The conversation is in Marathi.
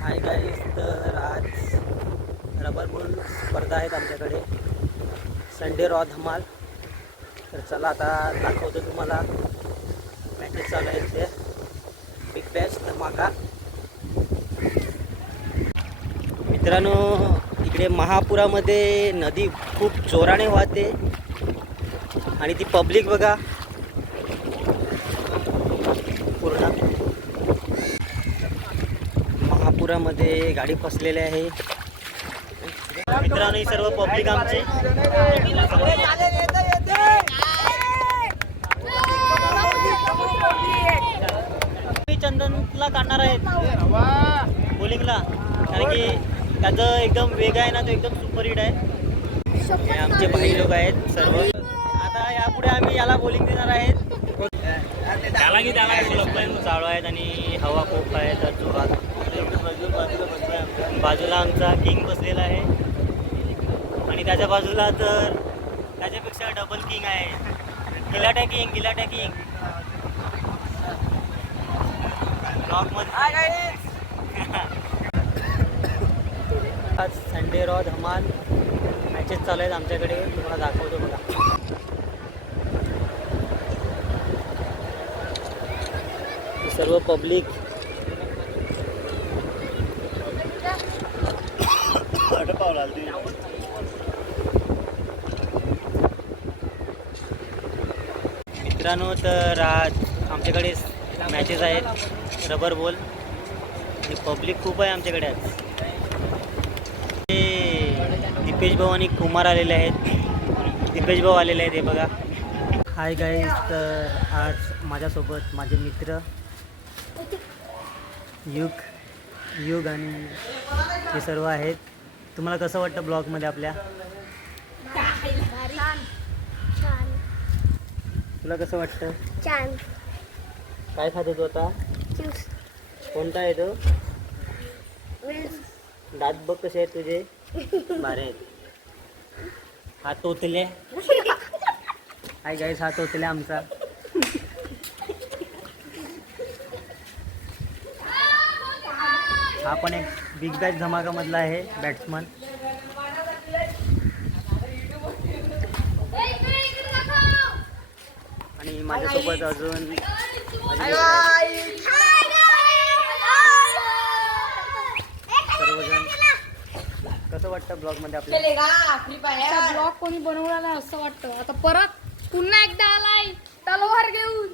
हाय गाईस, तर आज रबर बॉल स्पर्धा आहेत आमच्याकडे. संडे रॉ धमाल. तर चला आता दाखवतो तुम्हाला. मॅचेस चालू आहेत ते. बिग बॅश धमाका. मित्रांनो, इकडे महापुरामध्ये नदी खूप जोराने वाहते आणि ती पब्लिक बघा पूर्ण. महापुरामध्ये गाडी फसलेली आहे. मित्रांनो, ही सर्व पब्लिक आमची. चंदनला काढणार आहेत बॉलिंगला, कारण की त्याचं एकदम वेग आहे ना, तो एकदम सुपर हिट आहे. आमचे भाई लोक आहेत सर्व. आता यापुढे आम्ही याला बॉलिंग देणार आहेत. त्याला चालू आहेत आणि हवा खूप आहे तर जोरात. बाजूला आमचा किंग बसलेला आहे आणि त्याच्या बाजूला तर त्याच्यापेक्षा डबल किंग आहे. गिलाट्या किंग ब्लॉकमध्ये. आज संडे रॉ धमाल मॅचेस चालू आहेत आमच्याकडे. तुम्हाला दाखवतो बघा. सर्व पब्लिक मित्रांनो, तर आज आमच्याकडे मॅचेस आहेत रबर बॉल आणि पब्लिक खूप आहे आमच्याकडे. आज दीपेश भाऊ आणि कुमार आलेले आहेत. दीपेश भाऊ आलेले आहेत हे बघा. हाय गाईज, तर आज माझ्यासोबत माझे मित्र युग आणि हे सर्व आहेत. तुम्हाला कसं वाटतं ब्लॉगमध्ये आपल्या? तुला कसं वाटतं? छान. काय खात होतो आता? ज्यूस. कोणता आहे तो? दात बघ कसे आहेत तुझे, भारी आहेत. हा तोतले. हाय गाईस, हा तोतले आमचा. हा पण एक बिग बॅश धमाकामधला आहे बॅट्समन. आणि माझ्यासोबत अजून सर्वजण. कसं वाटतं ब्लॉगमध्ये आपल्याला? ब्लॉग कोणी बनवला नाही असं वाटतं. आता परत पुन्हा एकदा आलाय तलवार घेऊन.